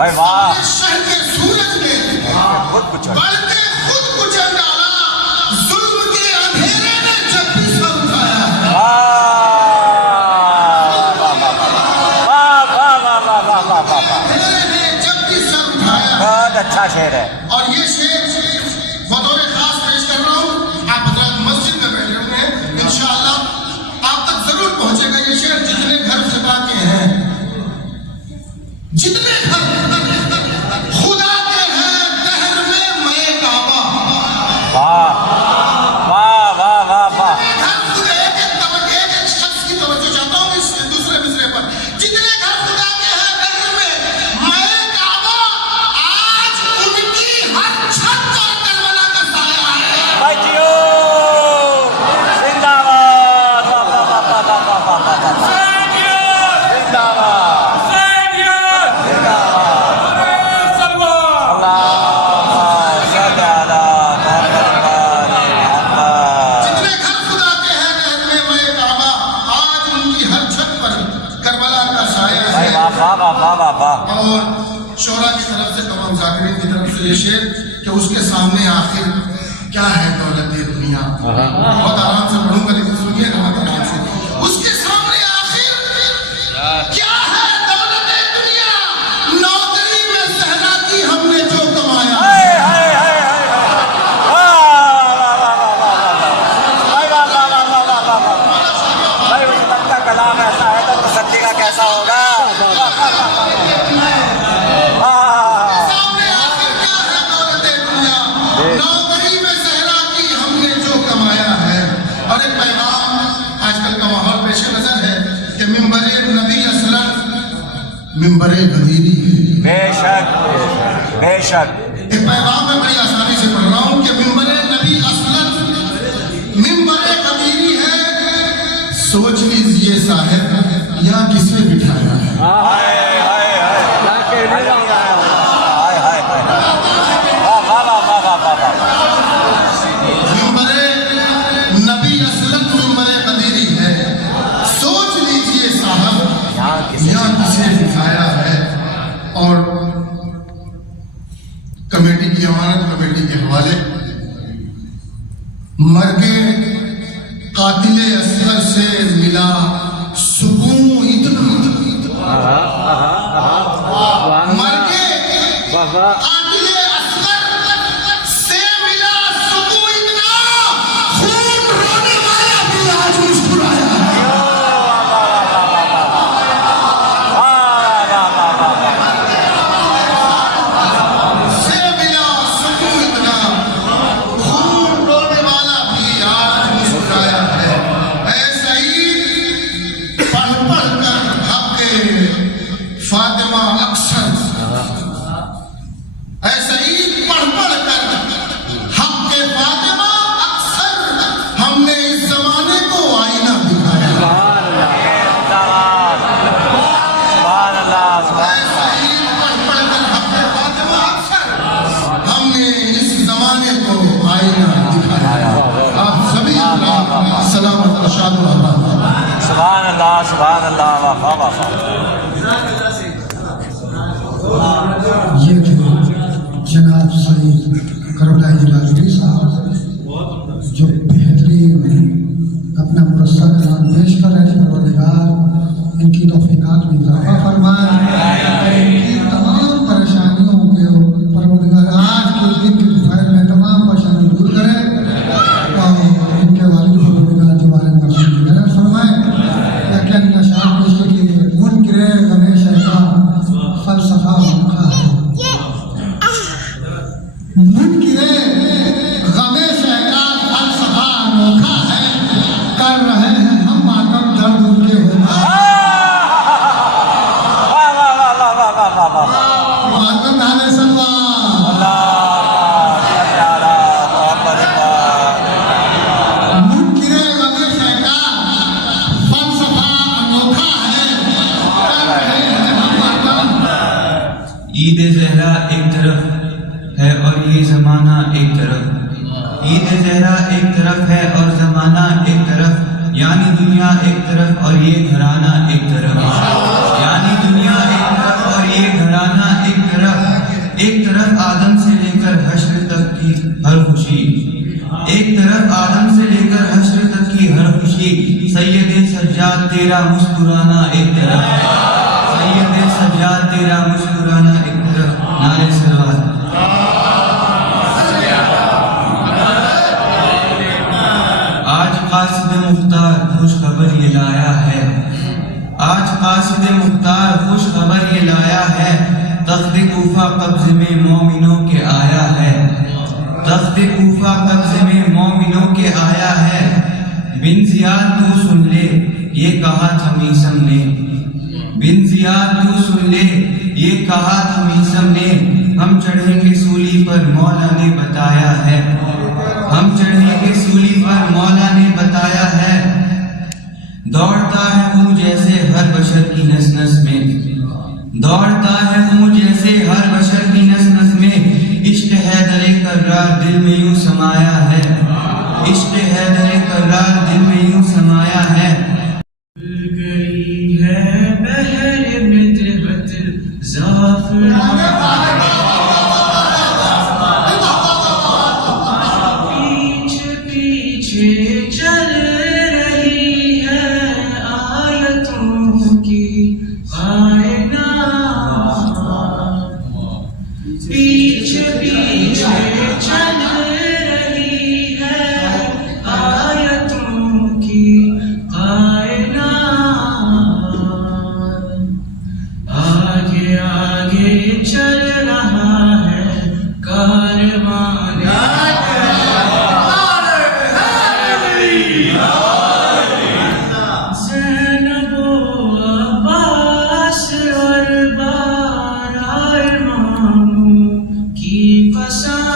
भाई वाह, शहर के सूरज ने खुद कुचल बढ़ते खुद कुचल डाला, जुल्म के अंधेरे में जब भी सर उठाया है। अंधेरे ने जब भी सर उठाया है। बहुत अच्छा शेर है। और ये शेर बतौर खास पेश कर रहा हूँ। आप हजरात मस्जिद में बैठे हुए हैं, इंशाअल्लाह आप तक जरूर पहुंचेगा ये शेर। जितने घर खुदा के हैं, जितने घर खुदा के हैं, दहर में मैं काबा। वाह वाह वाह वाह वाह। घर खुदा एक शख्स की तवज्जो चाहता हूँ इस दूसरे मिसरे पर। जितने घर खुदा के हैं, दहर में मैं काबा, आज उनकी हर छत पर करबला का साया है। भाई जियो, जिंदाबाद। वाह वाह वाह वाह वाह वाह वाह वाह। जिंदाबाद जितने घर खुदा के हैं, दहर में मैं काबा, आज उनकी हर छत पर करबला का साया है। और शोरा की तरफ से, तमाम जाकिरीन की तरफ से ये शेर कि उसके सामने आखिर क्या है दौलत ये दुनिया। बहुत आराम से पढ़ूंगा लेकिन सुनिए आराम से। उसके सामने आखिर क्या है दौलत ये दुनिया, नौकरी में सहरा की हमने जो कमाया। भाई मुझे लगता है कलाम ऐसा है तो तसल्ली का कैसा होगा। सामने आखिर क्या है दौलत ये दुनिया, नौकरी में सहरा की हमने जो कमाया है। और एक पैगाम आजकल का माहौल पेश नजर है कि मिंबरे नबी असलम मिंबरे गदीरी है। बेशक बेशक। एक पैगाम में बड़ी आसानी से पढ़ रहा हूँ कि मिंबरे नबी असलम मिंबरे गदीरी है। सोच लीजिए साहब यहाँ किसने बिठाया है। मिंबरे नबी असलम मिंबरे गदीरी है। सोच लीजिए साहब यहाँ किसने बिठाया है। और कमेटी की अमानत, कमेटी के हवाले, मर्गे कातिले असगर से मिला सुकून इतना, मर्गे कातिले असगर से मिला सुकून इतना, खून रोने वाला भी आज मुस्कुराया है। से मिला सुकून इतना, खून रोने वाला भी आज मुस्कुराया है। ऐसा ही पढ़ पढ़ कर हक़ फातिमा अक्सर, ऐसा ही पढ़ पढ़ कर हक़ फातिमा अक्सर हमने इस जमाने को आईना दिखाया। ऐसा ही पढ़ पढ़ कर हक़ फातिमा अक्सर हमने इस जमाने को आईना दिखाया। आप सभी सलामत रशाद सुभान अल्लाह सुभान अल्लाह। वाह वाह वाह। ये थे जनाब सईद करबलाई राजवी साहब जो बेहतरीन अपना मुरस्सा कलाम पेश कर रहे हैं। परवरदिगार इनकी तौफीकात में इजाफा फरमाए, इनकी तमाम परेशानियों के परवरदिगार आज के दिन के दोपहर में तमाम परेशानी दूर करे और इनके वालिद परवरदिगार जो वाले मकसद की तरह फरमाए। लेकिन नशात पेश की मुनकिर गणेश का फलसफा उनका है। मुनकिरे गमे शहरा फलसफा अनोखा है, कर रहे हैं हम मातम दर्द उनके होगा। मातम नाले सलवा मुनकिरे गमे शहरा फलसफा अनोखा है, कर रहे हैं हम मातम। ईद ज़हरा एक तरफ है और ये ज़माना एक तरफ, ईद ज़हरा एक तरफ है और ज़माना एक तरफ, यानी दुनिया एक तरफ और ये घराना एक तरफ, यानी दुनिया एक तरफ और ये घराना एक तरफ। सज्जाद तेरा मुस्कुराना एक तरफ, सैयद सज्जाद तेरा मुस्कुराना एक तरफ। नारे सलवात। आज कासिद मुख्तार खुश खबर ये लाया है, आज कासिद मुख्तार खुश खबर ये लाया है, तख्त कूफा कब्ज़े में मोमिनों के आया है, तख्त कूफा कब्ज़े में मोमिनों के आया है। बिन जियाद तू सुन ले ये कहा था मीसम ने, बिन जियाद तू सुन ले ये कहा था मीसम ने, हम चढ़ेंगे सूली पर मौला ने बताया है, हम चढ़ेंगे सूली पर मौला ने बताया है। दौड़ता है हूँ जैसे हर बशर की नस नस में, दौड़ता है हूँ जैसे हर बशर की नस नस में, इश्क हैदर कर्रार दिल में यूं समाया है, इश्क हैदर कर्रार दिल में यूं समाया है। गई है बहर में तिरबत ज़ाफ़रान, पीछे पीछे चल रही है आयतों की कायनात, पीछे पीछे चल रही है आयतों की कायनात, आगे आगे चल रहा है कारवान। ज़ैनबो अब्बास और बारा इमामों की क़सम,